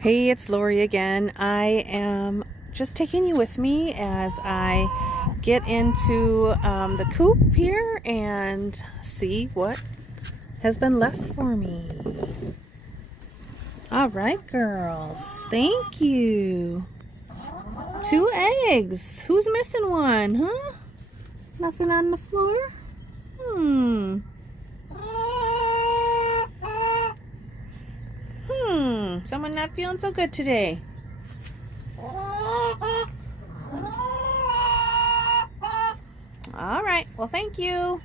Hey, it's Lori again. I am just taking you with me as I get into the coop here and see what has been left for me. All right, girls. Thank you. 2 eggs. Who's missing one, huh? Nothing on the floor? Someone not feeling so good today. All right. Well, thank you.